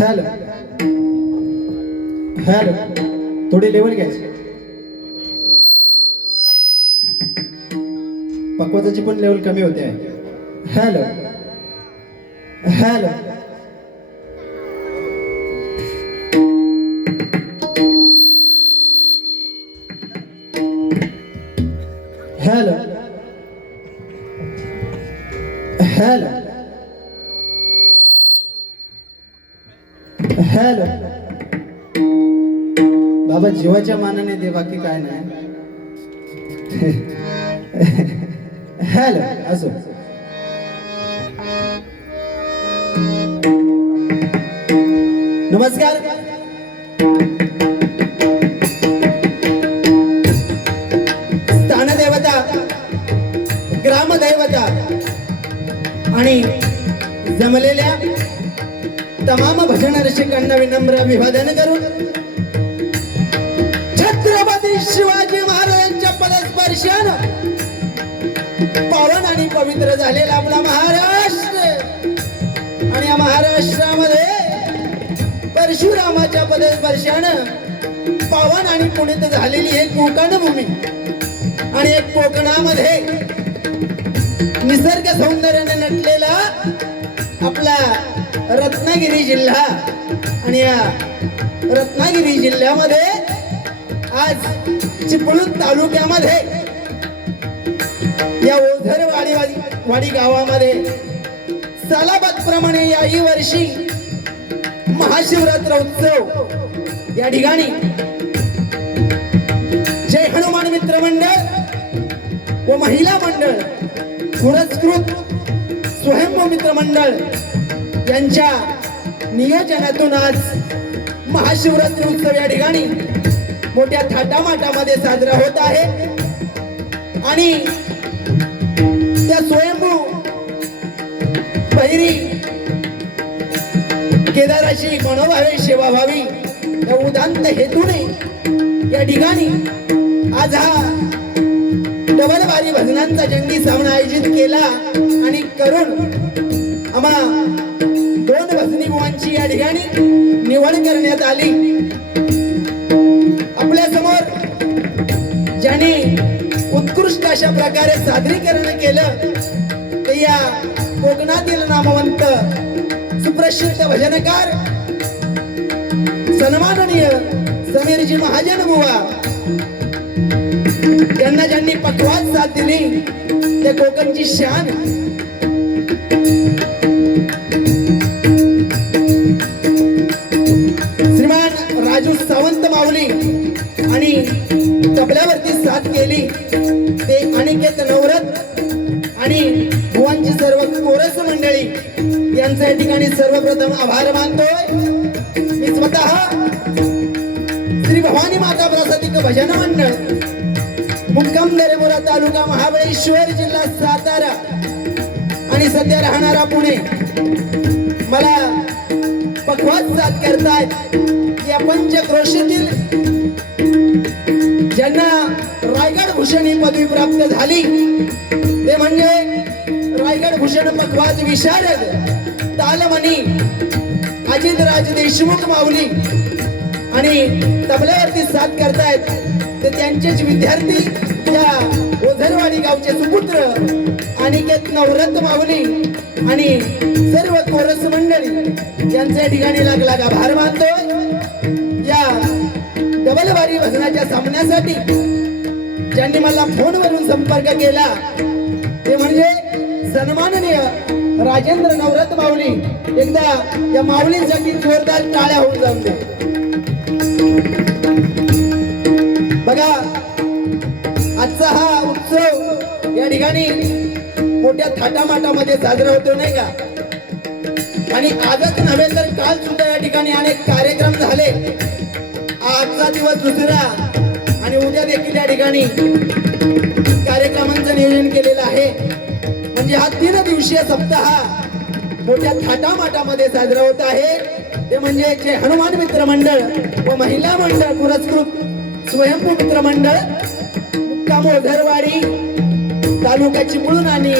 Hello hello, थोडी level घ्यायची, पक्वाची पण लेवल कमी होते आहे. Hello hello hello hello hello. बाबा जीवाच्या मानाने दे, बाकी काय नाही. हॅलो असो. नमस्कार. स्थानदेवता, ग्रामदैवता आणि जमलेल्या तमाम भजन रसिकांना विनम्र अभिवादन करून छत्रपती शिवाजी महाराजांच्या पदस्पर्शानं पावन आणि पवित्र झालेला आपला महाराष्ट्र, आणि या महाराष्ट्रामध्ये परशुरामाच्या पदस्पर्शानं पावन आणि पुनीत झालेली एक कोकण भूमी, आणि एक कोकणामध्ये निसर्ग सौंदर्याने नटलेला आपला रत्नागिरी जिल्हा, आणि या रत्नागिरी जिल्ह्यामध्ये आज चिपळूण तालुक्यामध्ये या ओझरवाडी गावामध्ये सालाबाद प्रमाणे याही वर्षी महाशिवरात्र उत्सव या ठिकाणी जय हनुमान मित्र मंडळ व महिला मंडळ पुरस्कृत स्वयंभू मित्र मंडळ यांच्या नियोजनातून आज महाशिवरात्री उत्सव या ठिकाणी मोठ्या थाटामाटामध्ये साजरा होत आहे आणि त्या स्वयंभू बहिरी केदाराची मनोभावे सेवा व्हावी या उदांत हेतूने या ठिकाणी आज हा डबल बारी भजनांचा जंगी सामना आयोजित केला आणि करून आम्हा दोन भजनी बुवांची या ठिकाणी निवड करण्यात आली. आपल्या समोर ज्यांनी उत्कृष्ट अशा प्रकारे सादरीकरण केलं ते या कोकणातील नामवंत सुप्रसिद्ध भजनकार सन्माननीय समीरजी महाजन बुवा त्यांना ज्यांनी पक्वात साथ दिली त्या कोकणची शान श्रीमान राजू सावंत माऊली आणि तबल्यावरती साथ केली ते अनिकेत नवरत आणि बुवांची सर्व कोरस मंडळी यांचा या ठिकाणी सर्वप्रथम आभार मानतोय. मी स्वतः श्री भवानी माता प्रसादिक भजन मंडळ मुक्काम दरेमोरा तालुका महाबळेश्वर जिल्हा सातारा आणि सध्या राहणारा पुणे मला पक्वात साथ करतायत. या पंचक्रोशीतील ज्यांना रायगड भूषण ही पदवी प्राप्त झाली ते म्हणजे रायगड भूषण पक्वात विशारद तालमनी अजितराज देशमुख माऊली आणि तबल्यावरती साथ करतायत ते त्यांचेच विद्यार्थी या ओझरवाडी गावचे सुपुत्र अनिकेत नवरत माऊली आणि सर्व कोरस मंडळी यांच्या ठिकाणी लाख आभार मानतोय. या डबल बारी भजनाच्या सामन्यासाठी ज्यांनी मला फोनवरून संपर्क केला ते म्हणजे सन्माननीय राजेंद्र नवरत माऊली. एकदा या माऊलींसाठी जोरदार टाळ्या होऊन जाऊन दे. बघा आजचा हा उत्सव या ठिकाणी मोठ्या थाटामाटामध्ये साजरा होतो नाही का आणि आजच नव्हे तर काल सुद्धा या ठिकाणी अनेक कार्यक्रम झाले. आजचा दिवस दुसरा आणि उद्या देखील या ठिकाणी कार्यक्रमांचं नियोजन केलेलं आहे. म्हणजे हा 3 दिवसीय सप्ताह मोठ्या थाटामाटामध्ये साजरा होत आहे. ते म्हणजे जे हनुमान मित्र मंडळ व महिला मंडळ पुरस्कृत स्वयंभू मित्र मंडळ मुक्काम ओझरवाडी तालुका चिपळूण आणि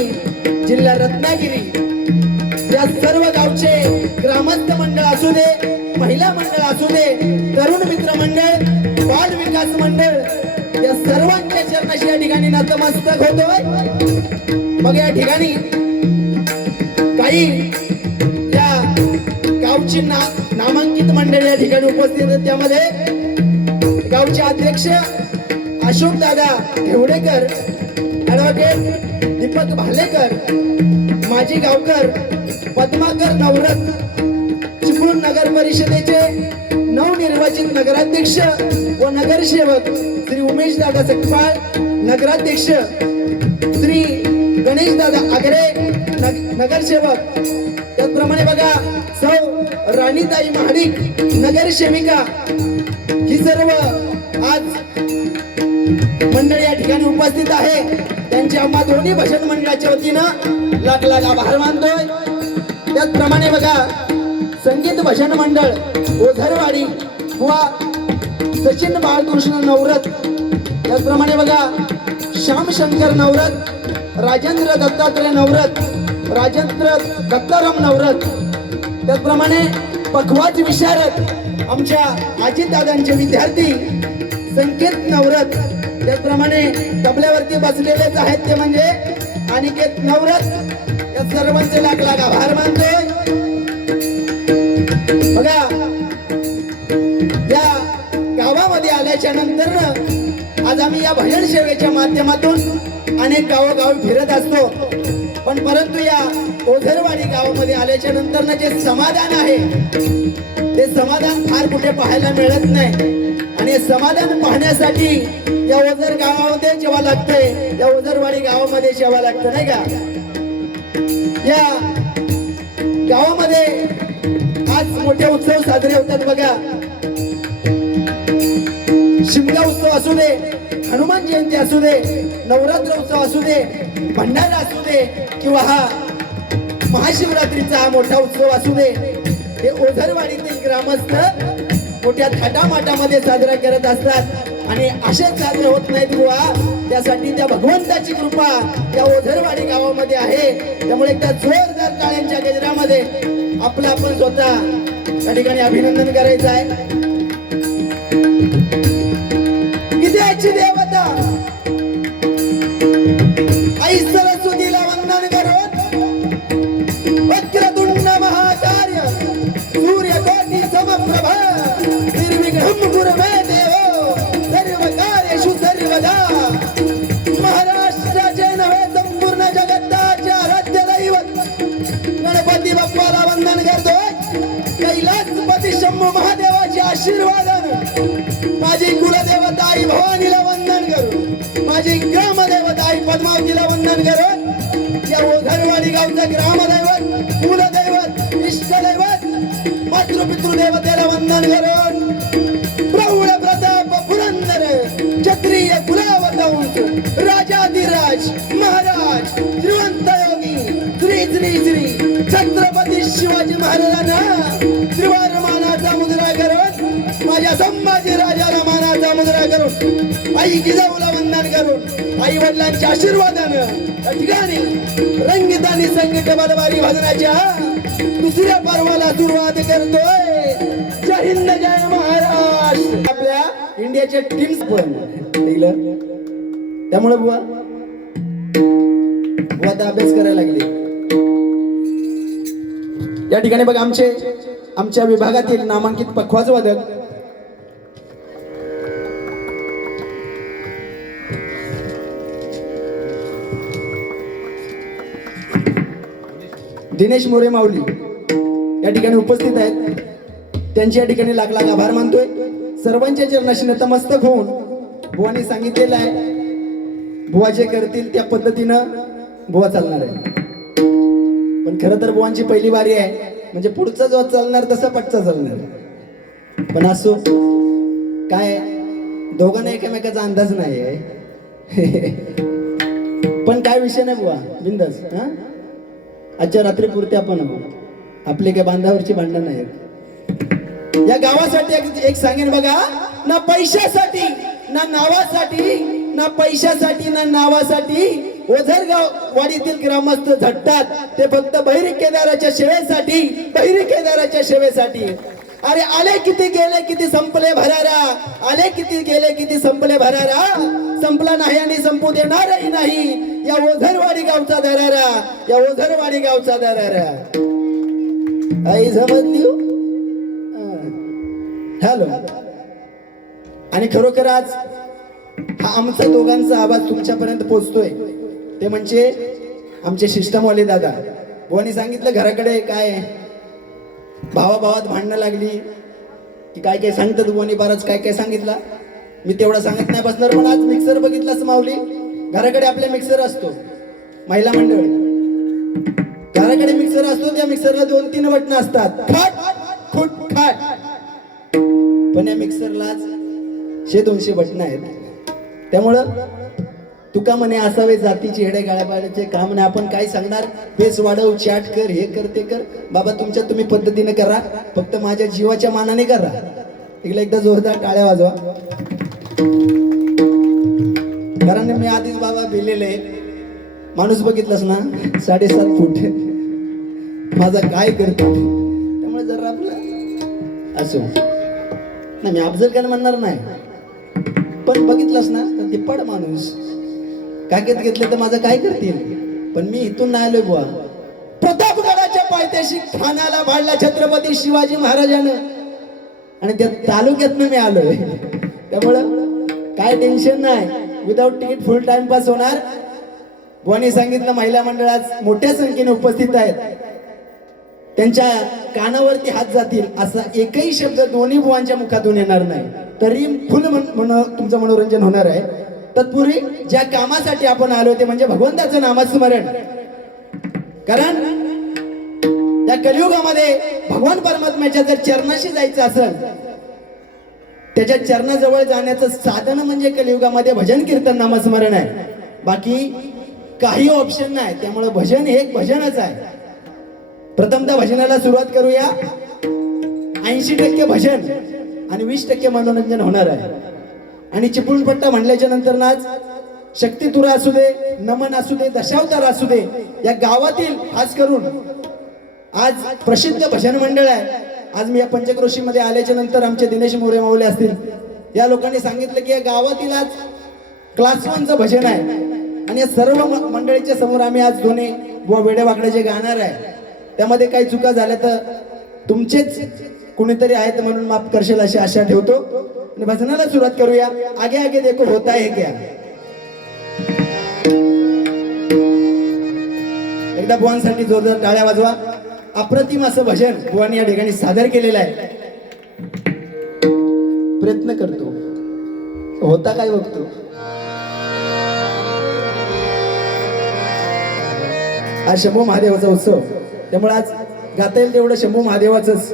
जिल्हा रत्नागिरी या सर्व गावचे ग्रामस्थ मंडळ असू दे, महिला मंडळ असू दे, तरुण मित्र मंडळ, बाल विकास मंडळ या सर्वांच्या चरणाशी या ठिकाणी नतमस्तक होतोय. मग या ठिकाणी काही या गावची नामांकित मंडळी या ठिकाणी उपस्थित आहेत. त्यामध्ये गावचे अध्यक्ष अशोक दादा घेवडेकर, ऍडव्होकेट दीपक भालेकर, माजी गावकर पद्माकर नवरत, चिपळूण नगर परिषदेचे नवनिर्वाचित नगराध्यक्ष व नगरसेवक श्री उमेश दादा सकपाळ, नगराध्यक्ष श्री गणेश दादा आगरे नगरसेवक. त्याचप्रमाणे बघा सौ राणीताई महाडिक नगरसेविका. ही सर्व आज मंडळी या ठिकाणी उपस्थित आहे. त्यांचे आम्हा दोन्ही भजन मंडळाच्या वतीनं लाख आभार मानतोय. त्याचप्रमाणे बघा संगीत भजन मंडळ ओझरवाडी व सचिन बाळकृष्ण नवरत. त्याचप्रमाणे बघा श्यामशंकर नवरत, राजेंद्र दत्तात्रय नवरत, राजेंद्र दत्ताराम नवरत. त्याचप्रमाणे पखवाज विशारद आमच्या अजितदादांचे विद्यार्थी संकेत नवरत. त्याचप्रमाणे तबल्यावरती बसलेलेच आहेत ते म्हणजे अनिकेत नवरत. या सर्वांचे लाख आभार मानतोय. बघा या गावामध्ये आल्याच्या नंतर आज आम्ही या भजन सेवेच्या माध्यमातून अनेक गावोगावी फिरत असतो. पण परंतु या ओझरवाडी गावामध्ये आल्याच्या नंतर ना जे समाधान आहे ते समाधान फार कुठे पाहायला मिळत नाही. आणि हे समाधान पाहण्यासाठी या ओझर गावामध्ये जेव्हा लागते, या ओझरवाडी गावामध्ये जेव्हा लागतं नाही का. या गावामध्ये आज मोठे उत्सव साजरे होतात बघा. शिमगा उत्सव असू दे, हनुमान जयंती असू दे, नवरात्र उत्सव असू दे, भंडारा असू दे, किंवा हा महाशिवरात्रीचा हा मोठा उत्सव असू दे, हे ओझरवाडीतील ग्रामस्थ मोठ्या थाटामाटामध्ये साजरा करत असतात. आणि असेच साजरे होत नाहीत बुवा, त्यासाठी त्या भगवंताची कृपा या ओझरवाडी गावामध्ये आहे. त्यामुळे एकदा जोरदार टाळ्यांच्या गजरामध्ये आपलं आपण स्वतः त्या ठिकाणी अभिनंदन करायचं आहे. विद्याची देवता आई सरस्वतीला वंदन करून वक्रतुंड महाकार्य सूर्यकोटि समप्रभा निर्विघ्नं कुरु मे देव सर्व कार्येषु सर्वदा. महाराष्ट्राचे नव्हे संपूर्ण जगताचे आराध्य दैवत गणपती बाप्पाला वंदन करतोय. कैलासपती शंभू महादेवाचे आशीर्वादानं माझी कुलदेवता आई भवानीला वंदन करून, माझी ग्रामदेवता आई पद्मावतीला वंदन करून, या ओझरवाडी गावचं ग्रामदैवत, कुलदैवत, इष्टदैवत, मातृपितृदेवतेला वंदन करून, प्रौढ प्रताप पुरंदर क्षत्रिय कुलावतंस राजाधिराज महाराज श्रीमंत योगी श्री श्री श्री छत्रपती शिवाजी महाराजांना त्रिवार मानाचा मुद्रा करून, माझ्या संभाजी राजाला मानाचा मुद्रा करून, आई जिजाऊला वंदन करून, आई वडिलांच्या आशीर्वादानं या ठिकाणी रंगीत आणि संगीत बलवारी भजनाच्या दुसऱ्या पर्वाला सुरुवात करतोय. जय हिंद जय महाराष्ट्र. आपल्या इंडियाच्या टीम्स पण त्यामुळे बुवा आता अभ्यास करायला लागले. या ठिकाणी बघा आमच्या विभागातील नामांकित पखवाज वादक दिनेश मोरे माऊली या ठिकाणी उपस्थित आहेत. त्यांची या ठिकाणी लाख लाख आभार मानतोय. सर्वांच्या चरणाशी नतमस्तक होऊन बुवानी सांगितलेलं आहे, बुवा जे करतील त्या पद्धतीनं बुवा चालणार आहे. पण खरं तर बुवांची पहिली वारी आहे, म्हणजे पुढचा जो चालणार तसा पटचा चालणार. पण असो काय, दोघांना एकमेकाचा अंदाज नाही आहे. पण काय विषय नाही बुवा, बिंदास. हा, आजच्या रात्री पुरते आपण आपली काही बांधावरची भांडण आहेत. या गावासाठी एक सांगेन बघा, ना पैशासाठी ना नावासाठी, ना पैशासाठी ना नावासाठी ओझरगाव वाडीतील ग्रामस्थ झटतात. ते फक्त बहिरी केदाराच्या सेवेसाठी, बहिरी केदाराच्या सेवेसाठी. अरे आले किती गेले किती संपले भरारा, आले किती गेले किती संपले भरारा, संपला नाही आणि संपू देणारही नाही या ओझरवाडी गावचा दरारा, या ओझरवाडी गावचा दरारा. आई समजली. हॅलो. आणि खरोखर आज हा आमचा दोघांचा आवाज तुमच्यापर्यंत पोहोचतोय ते म्हणजे आमचे शिष्टमौली दादा. बुवानी सांगितलं घराकडे काय भावाभावात भांडणं लागली की काय काय सांगतात बुवानी, बराच काय काय सांगितलं. मी तेवढं सांगत नाही बसणार. पण आज मिक्सर बघितलास माऊली, घराकडे आपल्या मिक्सर असतो, महिला मंडळ घराकडे मिक्सर असतो. त्या मिक्सरला 2-3 बटणं असतात, फाट फुट फाट. पण या मिक्सरलाच 100-200 बटणं आहेत. त्यामुळं तुका म्हणे असावे जातीची हेडे गाळ्यापाड्याचे काम नाही. आपण काय सांगणार, बेस वाढव, चॅट कर, हे कर ते कर. बाबा तुमच्या तुम्ही पद्धतीने करा, फक्त माझ्या जीवाच्या मानाने करा. एकदा जोरदार टाळ्या वाजवा. कारण मी आधीच बाबा भिलेले माणूस बघितलास ना, 7.5 फूट माझा काय करतो. त्यामुळे जरा आपलं असो नाही, मी अफजल खान म्हणणार नाही, पण बघितलंस ना तर तिप्पड माणूस काकेत घेतले तर माझं काय करतील. पण मी इथून नाही आलोय बुवा. प्रतापगडाच्या पायथ्याशी ठाण्याला भाडला छत्रपती शिवाजी महाराजानं, आणि त्या तालुक्यातनं मी आलोय. त्यामुळं काय टेन्शन नाही, विदाउट तिकीट फुल टाइमपास होणार. बुवांनी सांगितलं महिला मंडळ आज मोठ्या संख्येने उपस्थित आहेत, त्यांच्या कानावरती हात जातील असा एकही शब्द दोन्ही बुवांच्या मुखातून येणार नाही, तरी फुल तुमचं मनोरंजन होणार आहे. तत्पूर्वी ज्या कामासाठी आपण आलो ते म्हणजे भगवंताचं नामस्मरण. कारण त्या कलियुगामध्ये भगवान परमात्म्याच्या जर चरणाशी जायचं असेल, त्याच्या चरणाजवळ जाण्याचं साधन म्हणजे कलियुगामध्ये भजन कीर्तन नामस्मरण आहे. बाकी काही ऑप्शन नाही. त्यामुळे भजन हे एक भजनच आहे. प्रथमतः भजनाला सुरुवात करूया. 80% भजन आणि 20% मनोरंजन होणार आहे. आणि चिपळूण पट्टा म्हणल्याच्या नंतर नाच शक्ती तुरा असू दे, नमन असू दे, दशावतार असू दे, या गावातील खास करून आज प्रसिद्ध भजन मंडळ आहे. आज मी या पंचक्रोशीमध्ये आल्याच्या नंतर आमचे दिनेश मोरे माऊले असतील, या लोकांनी सांगितलं की या गावातील आज क्लास 1चं भजन आहे. आणि या सर्व मंडळीच्या समोर आम्ही आज दोन्ही बुवा वेडेवाकडे जे गाणार आहे, त्यामध्ये काही चुका झाल्या तर तुमचेच कुणीतरी आहेत म्हणून माफ करशील अशी आशा ठेवतो. आणि भजनाला सुरुवात करूया. आगे आगे देखो होता है क्या. एकदा बुवांसाठी जोरदार टाळ्या वाजवा. अप्रतिम असं भजन बुवांनी या ठिकाणी सादर केलेलं आहे. प्रयत्न करतो, होता काय बघतो. आज शंभू महादेवाचा उत्सव, त्यामुळे आज गाता येईल तेवढं शंभू महादेवाचंच.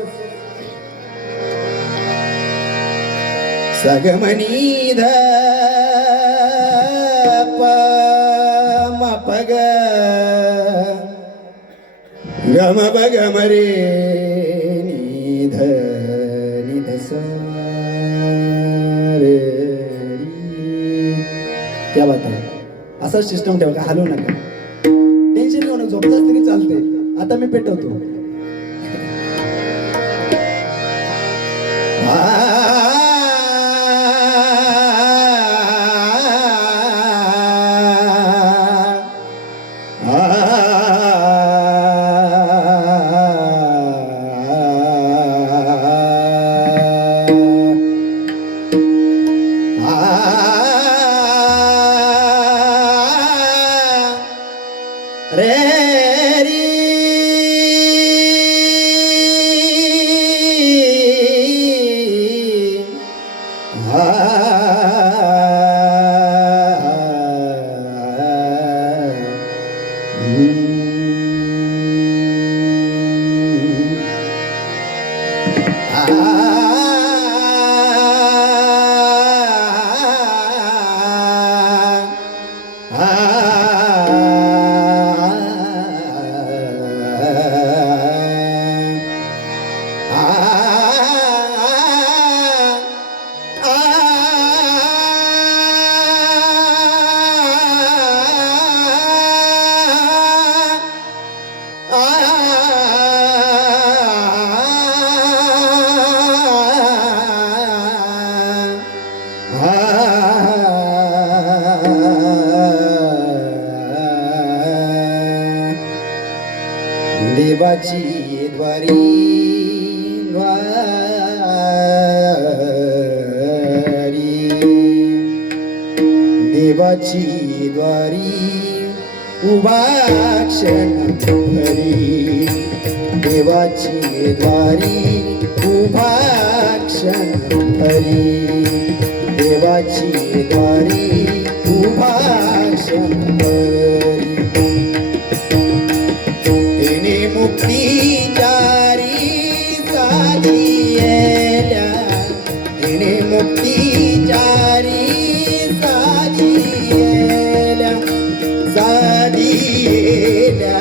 सगमनी ध प म प ग गम ब गम रे नि ध स रे री. क्या बात आहे. असा सिस्टम ठेवा, का हलवू नका. टेन्शन घेऊ नका, झोपलाच तरी चालते. आता मी पेटवतो. देवाची द्वारी देवाची द्वारी उभा क्षण हरी. देवाची द्वारी उभा क्षण हरी. देवाची द्वारी उभा क्षण हरी. मुक्ती जारी साजियेल्या. तिने मुक्ती जारी साजियेल्या. साजियेल्या.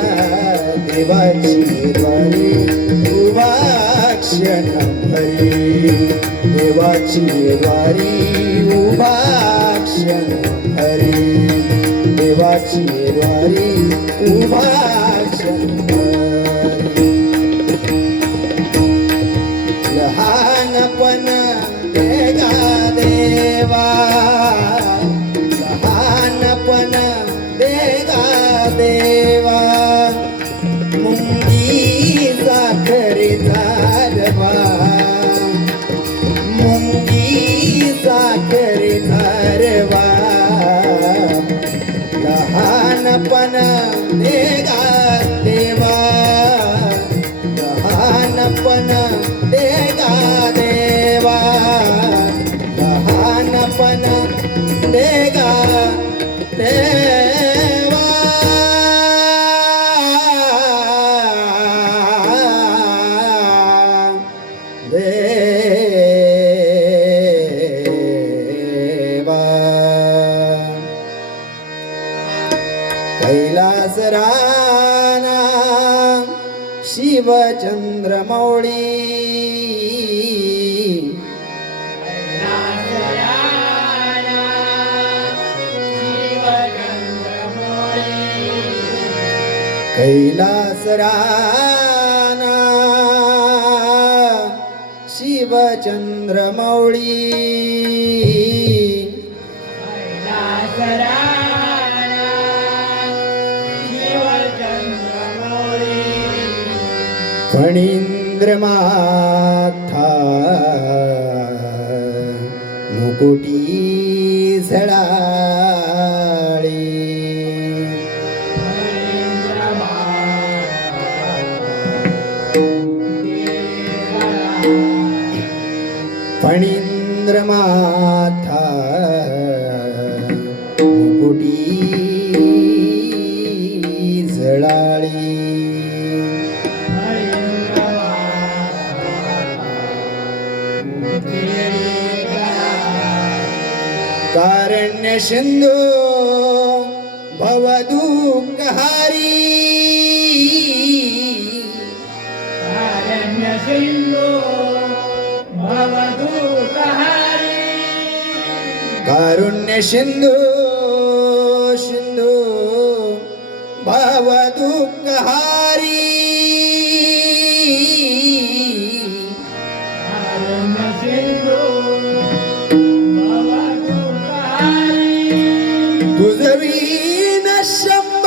देवाची द्वारी उभा क्षण हरी. देवाची द्वारी उभा क्षण हरी. देवाची द्वारी उभा क्षण लहानपण देगा देवा. लहानपण देगा देवा. मुंगी साखरे झारवा. मुंगी साखरे झारवा. लहानपण कैलास राना शिवचंद्र मौळी कैलास राना शिवचंद्र मौळी फणींद्र माथा मुकुटी झळाळी फणींद्र माथा मुकुटी झळाळी कारण्य सिंधू भवदुःखहारी कारण्य सिंधू भवदुःखहारी कारुण्य सिंधू सिंधू भवदुःखहारी तुझवीन शंभ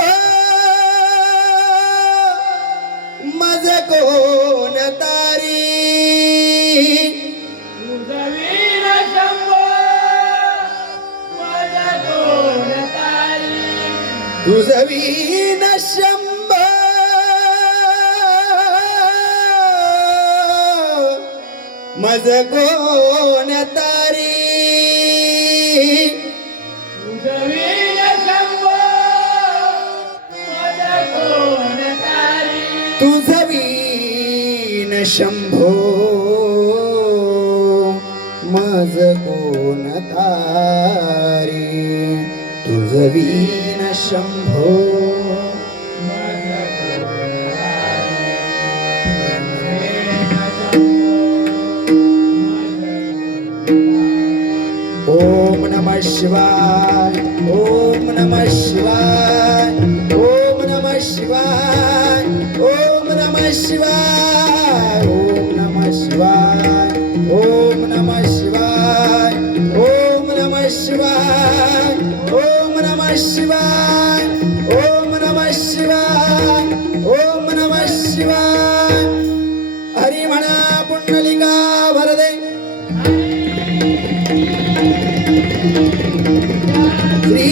मज कोण तारी तुझवीन शंभ मज कोण तारी तुझवीन शंभ मज कोण तारी तुझवीन शंभो मज कोण तारी तुझवीन शंभो ओम नमः शिवाय ओम नमः शिवाय ओम नमः शिवाय ओम नमः शिवाय ओम नमः शिवाय ओम नमः शिवाय ओम नमः शिवाय ओम नमः शिवाय ओम नमः शिवाय ओम नमः शिवाय हरि म्हणा पुंडलिका वरदे श्री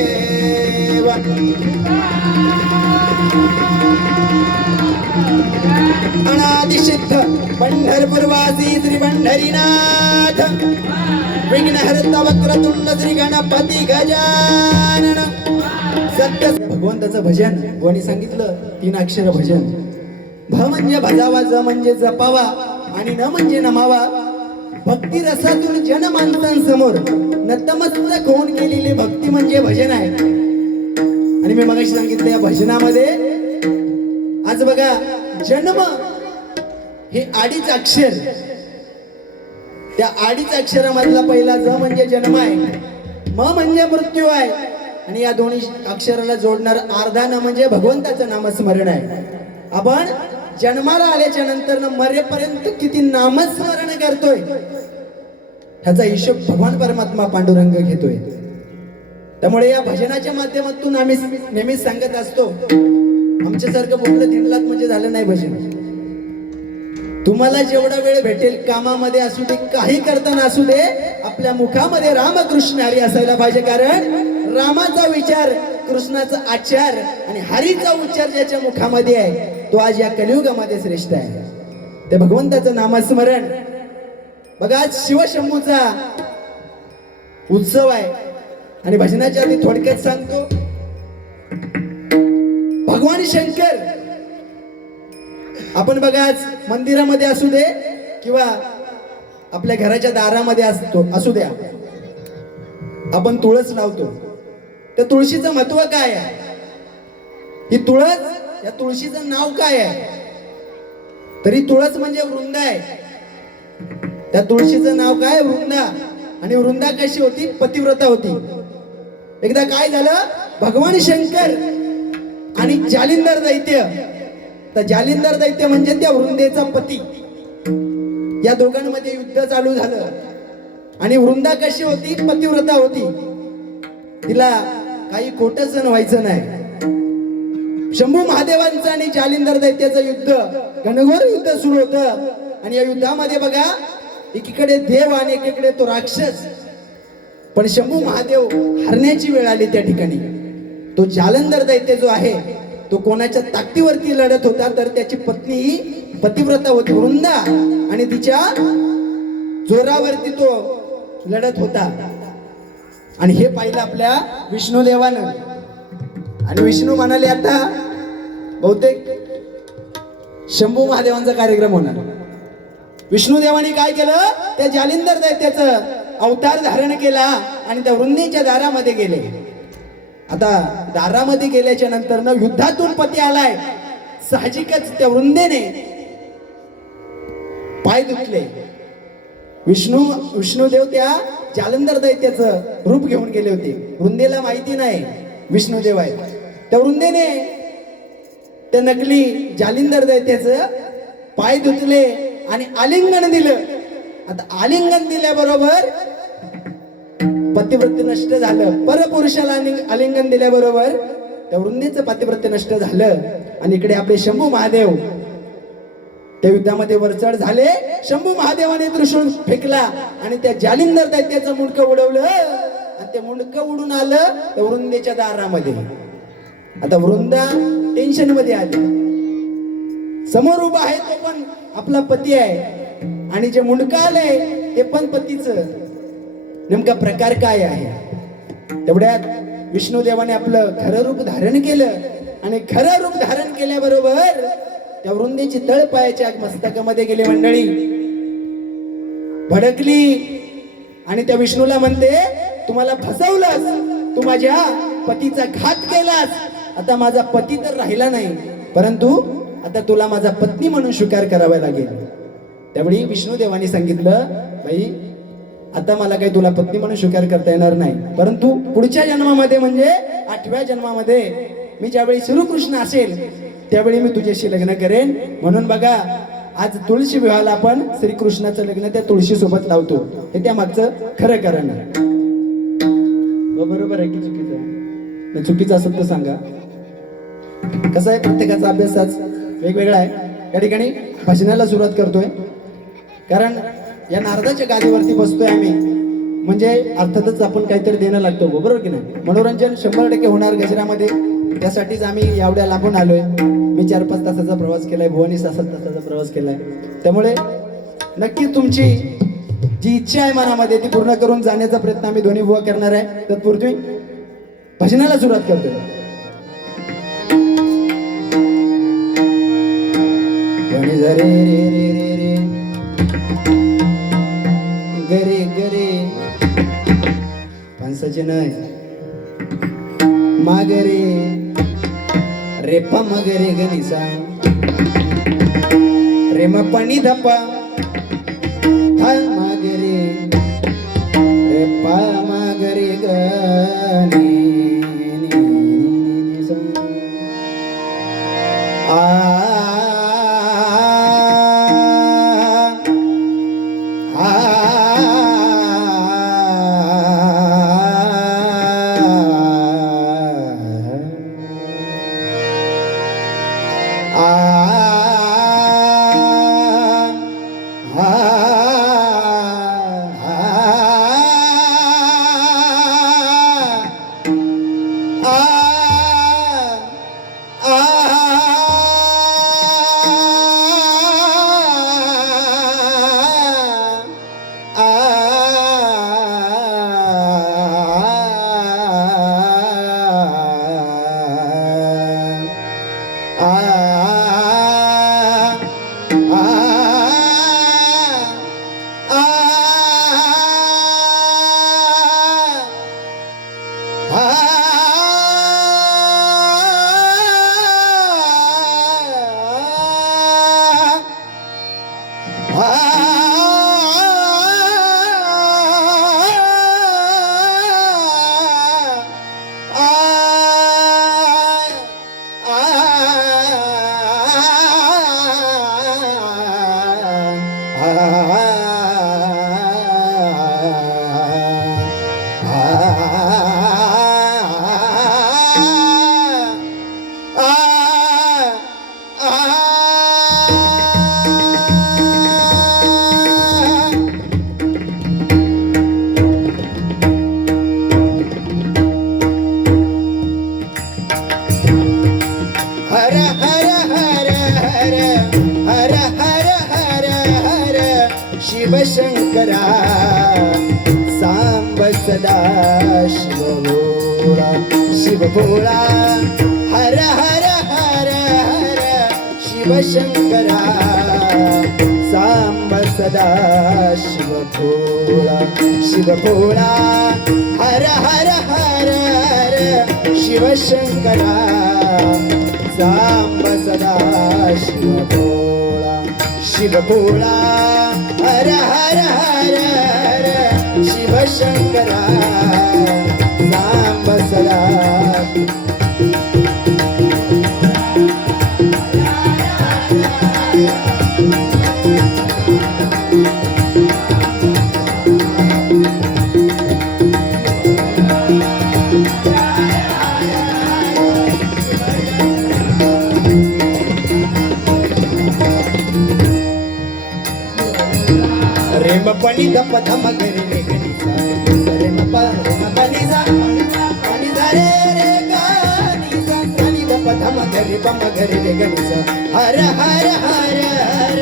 ज्ञानदेव अनादिसिद्ध पंढरपूरवासी श्री पंढरीनाथ विघ्नहर्ता वक्रतुंड श्री गणपती गजानन सत्य भगवंताचं भजन कोणी सांगितलं 3 अक्षर भजन भ म्हणजे भजावा ज म्हणजे जपावा आणि न म्हणजे नमावा भक्ती रसातून जन माणसांसमोर नतमस्तक होऊन केलेली भक्ती म्हणजे भजन आहे. आणि मी मगाशी सांगितलं या भजनामध्ये आज बघा जन्म हे 2.5 अक्षर त्या 2.5 अक्षरामधला पहिला ज म्हणजे जन्म आहे म म्हणजे मृत्यू आहे आणि या दोन्ही अक्षराला जोडणार अर्धा न म्हणजे भगवंताचं नामस्मरण आहे. आपण जन्माला आल्याच्या नंतर मरेपर्यंत किती नामस्मरण करतोय ह्याचा हिशोब भगवान परमात्मा पांडुरंग घेतोय. त्यामुळे या भजनाच्या माध्यमातून आम्ही नेहमीच सांगत असतो आमच्यासारखं बोललं दिनलात म्हणजे झालं नाही भजन. तुम्हाला जेवढा वेळ भेटेल कामामध्ये असू दे काही करताना असू दे आपल्या मुखामध्ये रामकृष्ण हरी असायला पाहिजे. कारण रामाचा विचार कृष्णाचा आचार आणि हरीचा उच्चार ज्याच्या मुखामध्ये आहे तो आज या कलियुगामध्ये श्रेष्ठ आहे. ते भगवंताचं नामस्मरण बघा आज शिवशंभूचा उत्सव आहे आणि भजनाच्या आधी थोडक्यात सांगतो भगवान शंकर आपण बघा आज मंदिरामध्ये असू दे किंवा आपल्या घराच्या दारामध्ये असू द्या आपण तुळस लावतो. त्या तुळशीचं महत्व काय आहे? ही तुळस, या तुळशीचं नाव काय आहे? तरी तुळस म्हणजे वृंद आहे. त्या तुळशीचं नाव काय? वृंदा. आणि वृंदा कशी होती? पतिव्रता होती. एकदा काय झालं, भगवान शंकर आणि जालिंदर दैत्य, तर जालिंदर दैत्य म्हणजे त्या वृंदेचा पती, या दोघांमध्ये युद्ध चालू झालं. आणि वृंदा कशी होती? पतिव्रता होती. तिला काही खोटं सण व्हायचं नाही. शंभू महादेवांचं आणि जालिंदर दैत्याचं युद्ध, घनघोर युद्ध सुरू होतं. आणि या युद्धामध्ये बघा, एकीकडे देव आणि एकीकडे तो राक्षस. पण शंभू महादेव हरण्याची वेळ आली त्या ठिकाणी. तो जालंधर दैत्य जो आहे तो कोणाच्या ताकदीवरती लढत होता? तर त्याची पत्नी ही पतिव्रता होती वृंदा, आणि तिच्या जोरावरती तो लढत होता. आणि हे पाहिलं आपल्या विष्णुदेवानं. आणि विष्णू म्हणाले, आता बहुतेक शंभू महादेवांचा कार्यक्रम होणार. विष्णुदेवाने काय केलं? त्या जालिंदर दैत्याचं अवतार धारण केला आणि त्या वृंदेच्या दारामध्ये गेले. आता दारामध्ये गेल्याच्या नंतर ना युद्धातून पती आलाय, साहजिकच त्या वृंदेने पाय धुतले. विष्णुदेव त्या जालंधर दैत्याचं रूप घेऊन गेले होते. वृंदेला माहिती नाही विष्णुदेव आहे. त्या वृंदेने त्या नकली जालिंधर दैत्याचं पाय धुतले आणि आलिंगन दिलं. आता आलिंगन दिल्याबरोबर पतिव्रत्य नष्ट झालं. परपुरुषाला आलिंगन दिल्याबरोबर त्या वृंदेचं पतिव्रत्य नष्ट झालं. आणि इकडे आपले शंभू महादेव त्या युद्धामध्ये वरचढ झाले. शंभू महादेवाने त्रिशूळ फेकला आणि त्या जालिंदर दैत्याचं मुंडकं उडवलं. आणि ते मुंडकं उडून आलं त्या वृंदेच्या दारामध्ये. आता वृंदा टेन्शन मध्ये आली. समोर उभा आहे तो पण आपला पती आहे, आणि जे मुंडकं आलंय ते पण पतीचं. नेमका प्रकार काय आहे? तेवढ्यात विष्णुदेवाने आपलं खरं रूप धारण केलं. आणि खरं रूप धारण केल्याबरोबर त्या वृंदेची तळपायाच्या मस्तकामध्ये गेली. मंडळी भडकली आणि त्या विष्णूला म्हणते, तुम्हाला फसवलंस, तू माझ्या पतीचा घात केलास. आता माझा पती तर राहिला नाही, परंतु आता तुला माझा पत्नी म्हणून स्वीकार करावा लागेल. त्यावेळी विष्णुदेवाने सांगितलं, बाई आता मला काही तुला पत्नी म्हणून स्वीकार करता येणार नाही, परंतु पुढच्या जन्मामध्ये म्हणजे 8व्या जन्मामध्ये मी ज्यावेळी श्रीकृष्ण असेल त्यावेळी मी तुझ्याशी लग्न करेन. म्हणून बघा, आज तुळशी विवाहाला आपण श्रीकृष्णाचं लग्न त्या तुळशी सोबत लावतो. हे त्या मागचं खरं कारण आहे. बरोबर आहे की चुकीचं आहे? चुकीचं असेल तर सांगा. कसं आहे, प्रत्येकाचा अभ्यास आज वेगवेगळा आहे. या ठिकाणी भजनाला सुरुवात करतोय, कारण या नारदाच्या गादीवरती बसतोय आम्ही, म्हणजे अर्थातच आपण काहीतरी देणं लागतो. बरोबर की नाही? मनोरंजन 100% होणार गजरामध्ये. त्यासाठीच आम्ही एवढ्या लांबून आलोय. मी 4-5 तासाचा प्रवास केलाय, भुवनी 6-7 तासाचा प्रवास केलाय. त्यामुळे नक्की तुमची जी इच्छा आहे मनामध्ये ती पूर्ण करून जाण्याचा प्रयत्न आम्ही दोन्ही बुवा करणार आहे. तत्पूर्वी भजनाला सुरुवात करतोय. रे रे रे रे रे गरे गरे पानसाचे नाही मागरे रे प मगरे गनिसा रे म पाणी धपा था मागरे रे पा मागरे गनी हर हर हर हर हर हर हर हर शिवशंकरा सांब सदा शिवभोळा शिवभोळा हर हर हर हर शिवशंकरा सांब सदा शिवभोळा शिवभोळा हर हर हर हर शिवशंकरा सांब सदा शिवभोळा शिवभोळा हर हर हर हर शिवशंकरा सांब सदा रेम पणी दप धम गरी रे गणी सा रे म प रे म पणी सा पणी सा रे रे गणी सा पणी दप धम गरी पम गरी रे गणी सा हर हर हर हर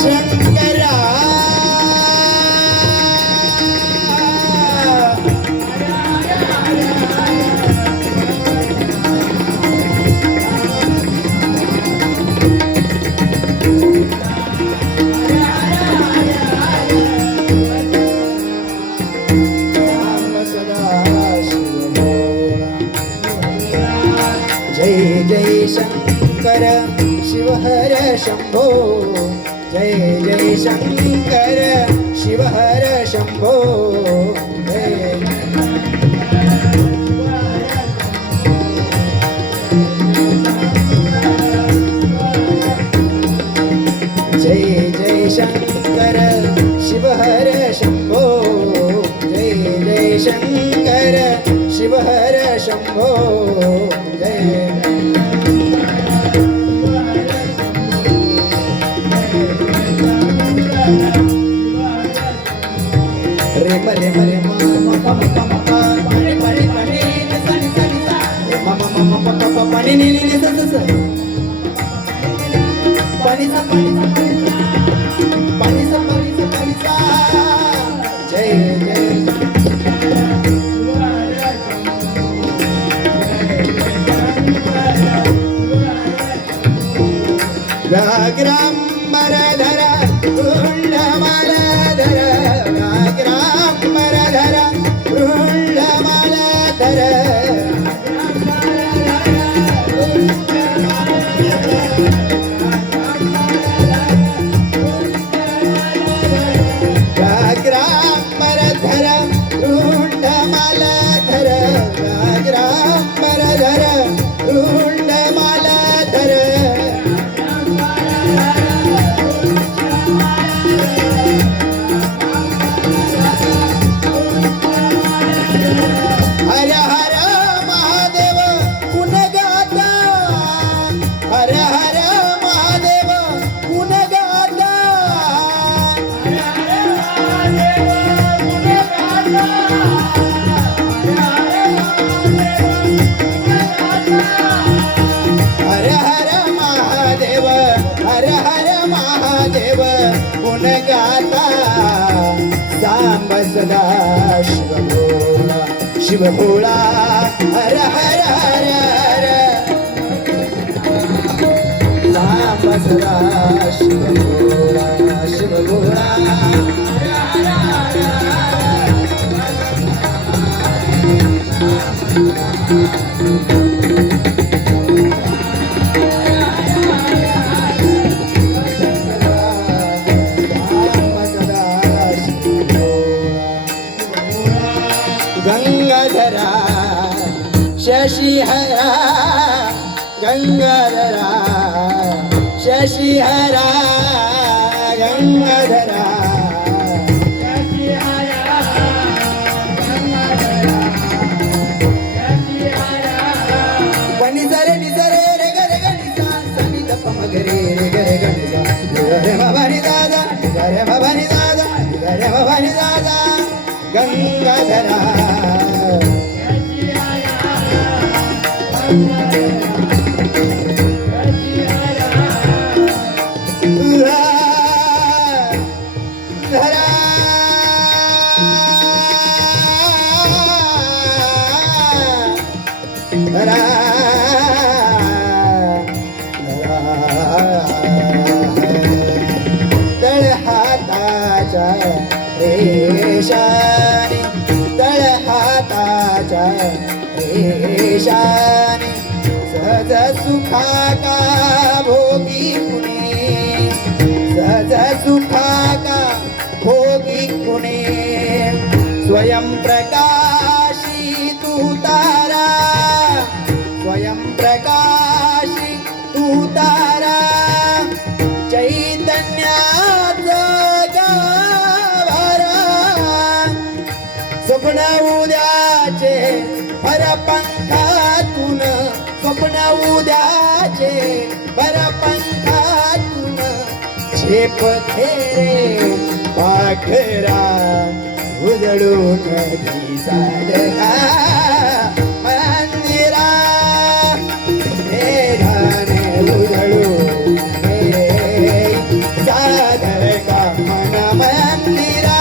शंकरा जय जय शंकर शिव हर शंभो जय जय शंकर शिव हर शंभो जय जय शंकर शिव हर शंभो जय जय शंकर शिव हर शंभो जय रे मरे मरे मा पा पा पा पा परे परे परे नि सा नि सा नि सा रे मा मा मा पा पा पा परे नि नि नि सा सा सा पानी सा पानी सा पानी सा पानी सा पानी सा जय जय व्याघ्रांबर धर रुंडमाल धर व्याघ्रांबर धर रुंडमाल धर व्याघ्रांबर धर रुंडमाल धर व्याघ्रांबर धर रुंडमाल धर हर हर महादेव गुण गाता हर हर महादेव गुण गाता हर हर महादेव हर हर महादेव गुण गाता सांब सदा शिवभोळा शिवभोळा हर हर हर हर सांब सदा शिवभोळा शिवभोळा गंगाधरा शशिहरा गंगाधरा शशिहरा गंगाधरा निजरे निजरे रे ग रे ग निजा सनी द प म ग रे रे ग रे ग निजा रे म ब नि दा दा रे म ब नि दा दा रे म ब नि दा दा गंगाधरा धरा धरा तळ हाताच्या रेशाने तळ हाताच्या रेशाने सहज सुखा का भोगी कुणे सहज सुखा का भोगी कुणे स्वयं प्रकाशी तू तारा स्वयं प्रकाशी तू तारा चैतन्याचा गाभारा स्वप्न उद्याचे परपंखातून स्वप्न उद्याचे परपंखातून झेप खेळे पाखरा उजळून दिसायला मंदिरा मेघाने उजळून सादर का मन मंदिरा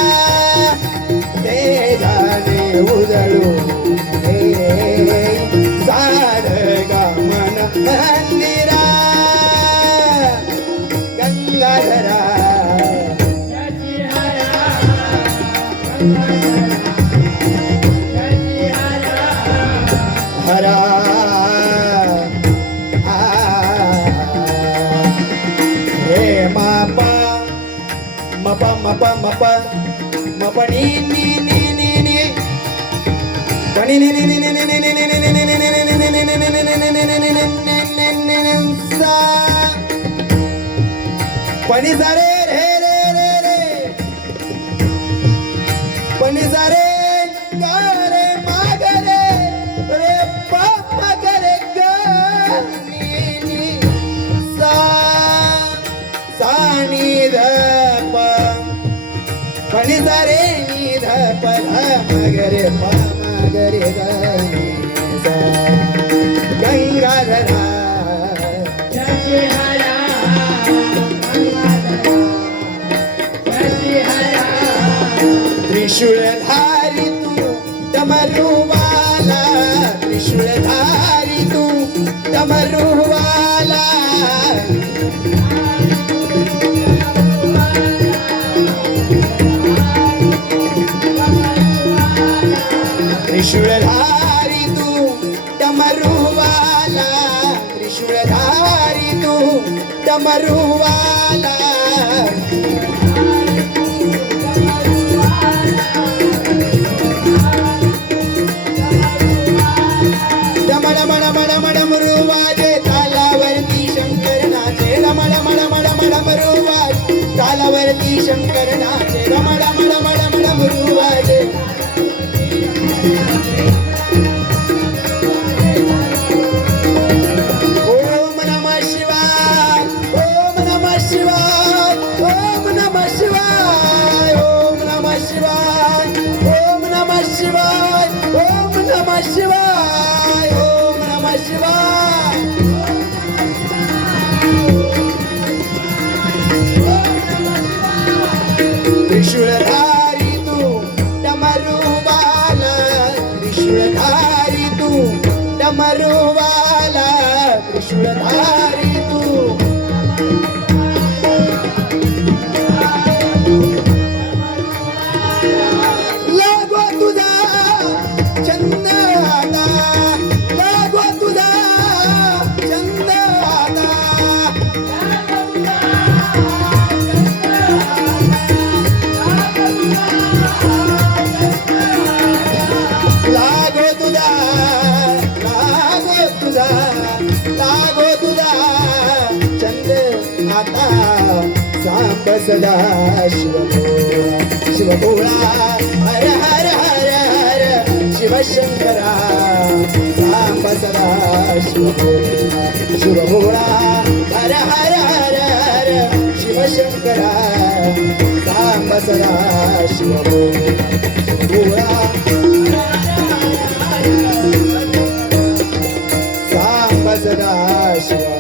तेजाने उजळून सादर का मन मंदिरा गंगाधरा हरा हे मापा मपा मपा मपा मपा नी नी नी नी नी पनी नी नी नी नी नी नी नी नी नी सा पनी सारे रे रे रे रे पनी सारे गारे मागरे रे पापा करे गा नी नी सा सा नी ध प पनी सारे नी ध प ध मगरे प मगरे ग नी सा गंगाधरा त्रिशूलधारी तू डमरुवाला त्रिशूलधारी तू डमरुवाला त्रिशूलधारी तू डमरुवाला त्रिशूलधारी तू डमरुवाला मरुवाजे तालावरती शंकर नाचे रमण मण मण मण मरुवाज तालावरती शंकर नाचे रमण मण मण मण मरुवाजे ओम नमः शिवाय ओम नमः शिवाय ओम नमः शिवाय ओम नमः शिवाय ओम नमः शिवाय ओम नमः शिवाय ओम नमः शिवाय त्रिशूलधारी तू डमरुवाला त्रिशूलधारी तू डमरुवाला त्रिशूलधारी तू लागो तुझा चंद आता लागो तुझा चंद आता लागो तुझा लागो तुझा चंद आता सांब सदा शिव भोळा हर हर हर हर शिव शंकरा सांब सदा शिव भोळा हर हर हर हर शिव शंकरा सांब सदा शिव भोळा सांब सदा शिव